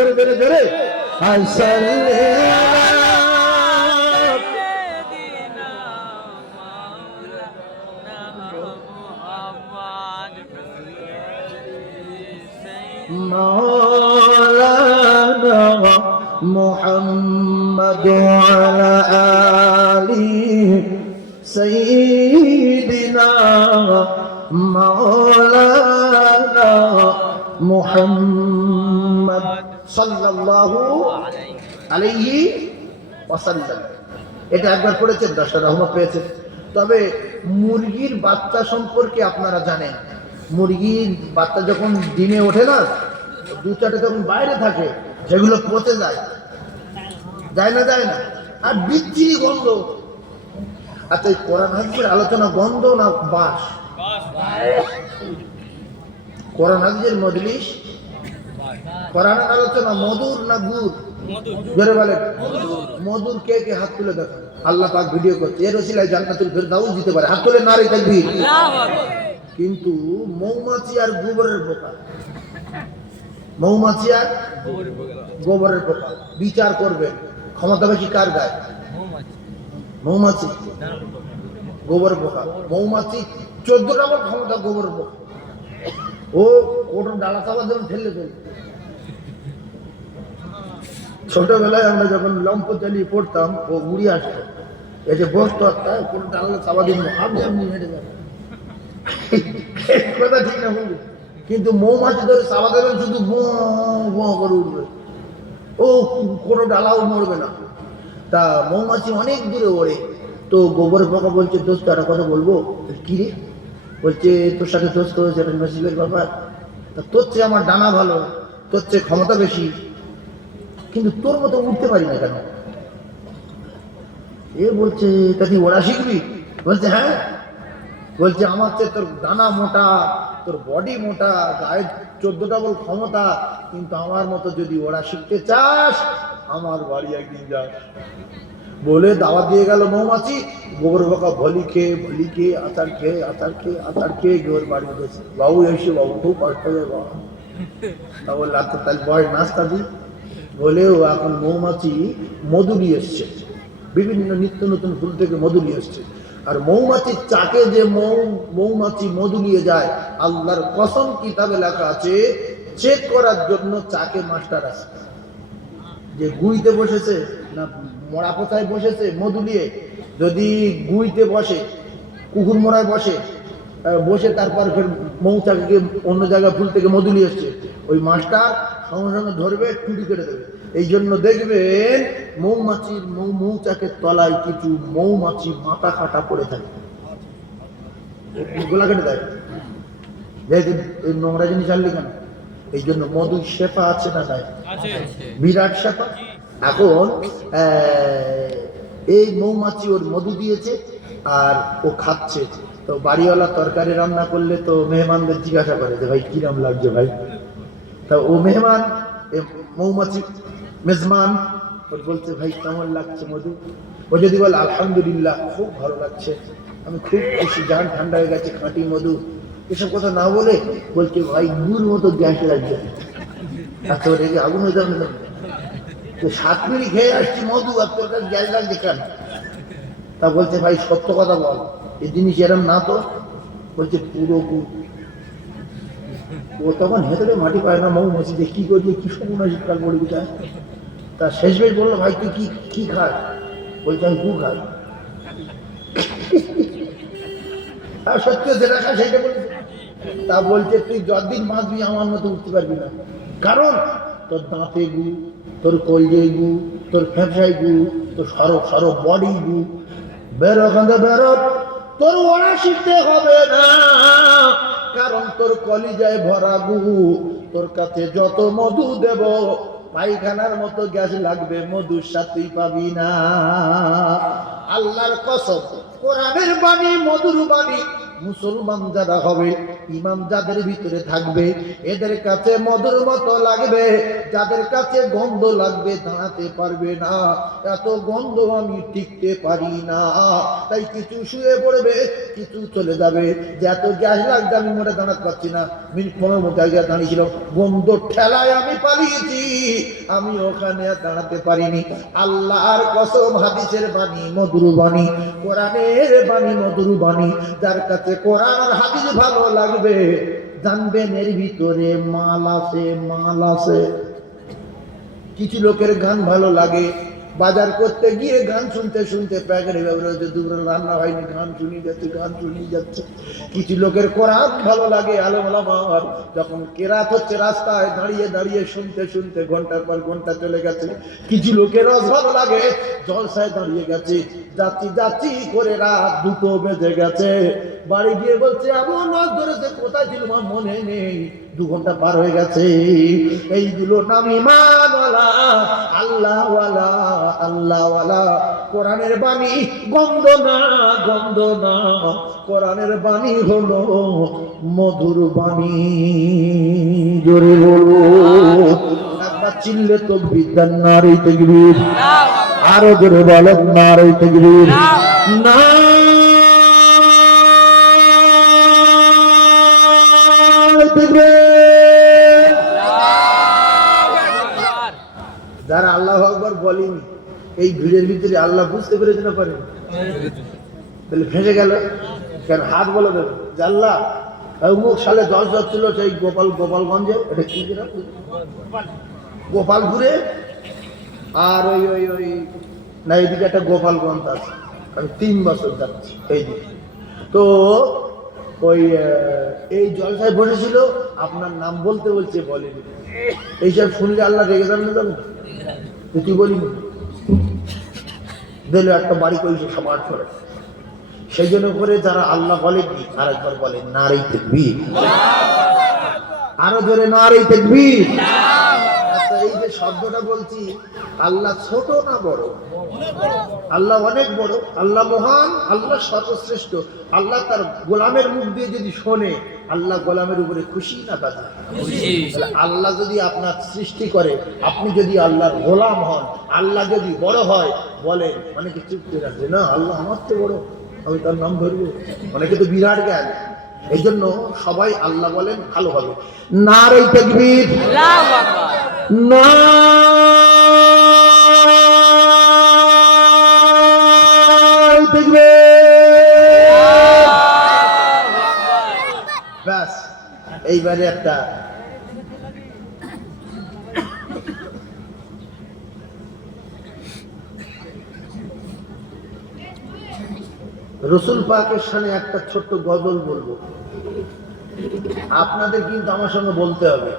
জোরে জোরে জোরে مولانا محمد وعلى آله سيدنا مولانا محمد صلى الله عليه وسلم এটা একবার পড়েছেন 10টা রহমত পেয়েছেন। তবে মুরগির বাচ্চা সম্পর্কে আপনারা জানেন, মুরগির বাচ্চা যখন ডিমে ওঠে না, 2-4টে যখন বাইরে থাকে সেগুলো পচে যায়, যায় না, আর বিচ্ছিরি গন্ধ। আচ্ছা, এই কোরআন হাদিসের আলোচনা গন্ধ না বাস? কোরআন হাদিসের মজলিস, কোরআনের আলোচনা মধুর না গুড়? জোরে বলেন। মধুর। কে কে হাত তুলে দেখান, আল্লাহ পাক ভিডিও করছে, এর ওসিলায় জান্নাতুল ফেরদাউস দিতে পারে। হাত তুলে নারী তাকবীর। কিন্তু মৌমাছি আর গোবরের পোকা, মৌমাছি আর গোবরের পোকা, বিচার করবেন ক্ষমতা বেশি কার গায়ে? মৌমাছি, গোবরের পোকা। মৌমাছি 14টা আমার ক্ষমতা, গোবরের পোকা ও কোটো ডালা চাপা যখন ফেললে ফেলে। ছোটবেলায় আমরা যখন লম্প চালিয়ে পড়তাম, ও উড়ি আসতো, এই যে বসতো একটা কোটো ডালা চাপা দিন, আপনি হেঁটে যাবেন। কথা ঠিক না বলবো, কিন্তু মৌমাছি ধরে চাপা দেবেন, শুধু করে উঠবে, ও কোনো ডালাও মরবে না। তা মৌমাছি অনেক দূরে ওড়ে। তো গোবরের পোকা বলছে, দোস্ত একটা কথা বলবো। কি রে? বলছে, তোর সাথে দোস্ত হয়েছে, একটা নসিবের ব্যাপার। তা তোর চেয়ে আমার ডানা ভালো, তোর চেয়ে ক্ষমতা বেশি, কিন্তু তোর মতো উঠতে পারি না কেন? এ বলছে, তা তুই ওড়া শিখবি? বলছে হ্যাঁ। বলছে, আমার চেয়ে তোর ডানা মোটা, তোর বডি মোটা, গায়ে 14টা বল ক্ষমতা, কিন্তু আমার মতো যদি ওরা শিখতে চাস, আমার বাড়ি একদিন যাস। বলে দাওয়াত দিয়ে গেল মৌমাছি। গোবর পোকা ভলি খেয়ে আচার খেয়ে গোবর বাড়ি গেছে। বাবু এসে, বাবু খুব কষ্ট হবে বাবা। তা বললে, আচ্ছা তাহলে বয় নাস্তা দিই। বলেও এখন মৌমাছি মধু নিয়ে এসছে, বিভিন্ন নিত্য নতুন ফুল থেকে মধু নিয়ে এসছে। আর মৌমাছির চাকে যে মৌমাছি মধু নিয়ে যায়, আল্লাহর কসম কিতাবে লেখা আছে, চেক করার জন্য চাকে মাস্টার আছে, যে গুইতে বসেছে না মরা পোথায় বসেছে মধু নিয়ে। যদি গুইতে বসে, কুকুর মোড়ায় বসে তারপর ফের মৌচাকে গিয়ে অন্য জায়গায় ফুল থেকে মধু নিয়ে এসছে, ওই মাস্টার সঙ্গে সঙ্গে ধরবে, টুটি কেটে দেবে। এই জন্য দেখবেন মৌমাছির মৌচাকের তলায় কিছু মৌমাছি মাথা কাটা পড়ে থাকে, গোলা কেটে দেয়। দেখেন এই নোংরা জিনিস আনলি কেন? এই জন্য মধুর শেফা আছে না নাই? বিরাট শেফা। এখন এই মৌমাছি ওর মধু দিয়েছে আর ও খাচ্ছে। তো বাড়িওয়ালা তরকারি রান্না করলে তো মেহমানদের জিজ্ঞাসা করে যে ভাই কিরম লাগছে ভাই। তা ও মেহমান, মৌমাছি মেজমান, ওর বলছে ভাই কেমন লাগছে মধু? ও যদি বলে আলহামদুলিল্লাহ, খুব ভালো লাগছে, আমি খুব খুশি, জান ঠান্ডা হয়ে গেছে, খাঁটি মধু, এসব কথা না বলে বলছে ভাই গুড় মতো গ্যাস লাগছে। এত রেগে আগুন হয়ে যাবে না, 7 মিনিট খেয়ে আসছি মধু, আর তোর কাছে গ্যাস লাগছে কেন? তা বলছে ভাই সত্য কথা বল, এই জিনিস এরম না তো? বলছে পুরো গুড়। ও তখন হেঁটে মাটি পায় না, মৌমাছি যে কি করবে, কি সময় শীতকাল পড়ে যায়। তা শেষ বেশ বললো, ভাই তুই কি খাস? বলছে আমি গুড় খাই। আর সত্যি যেটা খায় সেইটা বলছে। তা বলছে তুই যতদিন বাঁচবি আমার মতো উঠতে পারবি না, কারণ তোর দাঁতে গু, তোর কলজে গু, তোর ফ্যাপসাই গু, তোর সরব বডি গু। বেরো ওখান থেকে বেরো, তোর ওরা শিখতে হবে না, কারণ তোর কলিজায় ভরা গু। তোর কাছে যত মধু দেব, পায়খানার মতো গ্যাস লাগবে, মধুর সাথেই পাবি না। আল্লাহর কসম, কোরআনের বাণী মধুর বাণী, মুসলমান যারা হবে, ইমাম যাদের ভিতরে থাকবে, এদের কাছে মধুর মতো লাগবে, যাদের কাছে গন্ধ লাগবে দাঁড়াতে পারবে না। এত গন্ধ আমি টিকতে পারি না। তাই কিছু শুয়ে পড়বে, কিছু চলে যাবে। যে এত গ্যাস লাগবে আমি মোটে দাঁড়াতে পারছি না, মিনিট 15 মতো আগে দাঁড়িয়েছিল, গন্ধ ঠেলায় আমি পালিয়েছি, আমি ওখানে আর দাঁড়াতে পারিনি। আল্লাহর কসম, হাদিসের বাণী মধুর বাণী, কোরআনের বাণী মধুর বাণী। যার কাছে কোরআন আর হাদিস ভালো লাগবে, জানবেন এর ভিতরে মাল আছে, মাল আছে। কিছু লোকের গান ভালো লাগে, বাজার করতে গিয়ে গান শুনতে শুনতে প্যাকেটে ব্যবহার দুপুরে রান্না হয়নি, গান শুনিয়ে যাচ্ছে, গান শুনিয়ে যাচ্ছে। কিছু লোকের কোরআন ভালো লাগে, আলেম ওলামার যখন কেরাত হচ্ছে রাস্তায় দাঁড়িয়ে দাঁড়িয়ে শুনতে শুনতে ঘন্টার পর ঘন্টা চলে গেছে। কিছু লোকের রস ভালো লাগে, জলসায় দাঁড়িয়ে গেছে, যাচ্ছি যাচ্ছি করে রাত 2টো বেজে গেছে। বাড়ি গিয়ে বলছে এমন মাছ ধরেছে, কোথায় ছিল মা মনে নেই, 2 ঘন্টা পার হয়ে গেছে। এইগুলো নাম ঈমানওয়ালা, আল্লাহওয়ালা, আল্লাহওয়ালা। কোরআনের বাণী গন্ধ না, গন্ধ না, কোরআনের বাণী হলো মধুর বাণী। জোরে বলো, একবার চিল্লে তাকবীর দেন, নারে তাকবীর। আরো জোরে বলেন, নারে তাকবীর। না যারা আল্লাহু আকবার বলেনি, এই ভিড়ের ভিতরে আল্লাহ বুঝতে পেরেছে না পারেন? তাহলে ফেঁসে গেল কেন? হাত বলে দেবে যে আল্লাহ অমুক সালে 10 যাচ্ছিল সেই গোপালগঞ্জে, এটা কি গোপালপুরে, আর ওই ওই ওই না এইদিকে একটা গোপালগঞ্জ আছে, আমি 3 বছর যাচ্ছি এইদিকে। তো ওই এই জলসায় বসেছিল, আপনার নাম বলতে বলছে বলেনি। এইসব শুনলে আল্লাহ রেগে যান না? জানো তুই বলিনি, দিল একটা বাড়ি করেছে সবার করে। সেই জন্য করে যারা আল্লাহ বলেননি, আরেকবার বলেন নারে তাকবীর। আরো জোরে নারে তাকবীর। আচ্ছা, এই যে শব্দটা বলছি, আল্লাহ ছোট না বড়? আল্লাহ অনেক বড়, আল্লাহ মহান, আল্লাহ সর্বশ্রেষ্ঠ। আল্লাহ তার গোলামের মুখ দিয়ে যদি শোনে, আল্লাহ গোলামের উপরে খুশি না বাজা? আল্লাহ যদি আপনার সৃষ্টি করে, আপনি যদি আল্লাহর গোলাম হন, আল্লাহ যদি বড় হয়, বলেন অনেকে চুপ করে রাখবে না, আল্লাহ আমার তো বড়, আমি তার নাম ধরবো। অনেকে তো বিরাট জ্ঞান। এই জন্য সবাই আল্লাহ বলেন, ভালো হবে। নারে তাকবীর, আল্লাহু আকবার, নারে তাকবীর। ব্যাস, এইবারে একটা রসুল পাকের সামনে একটা ছোট্ট গজল বলবো, আপনাদের কিন্তু আমার সঙ্গে বলতে হবে।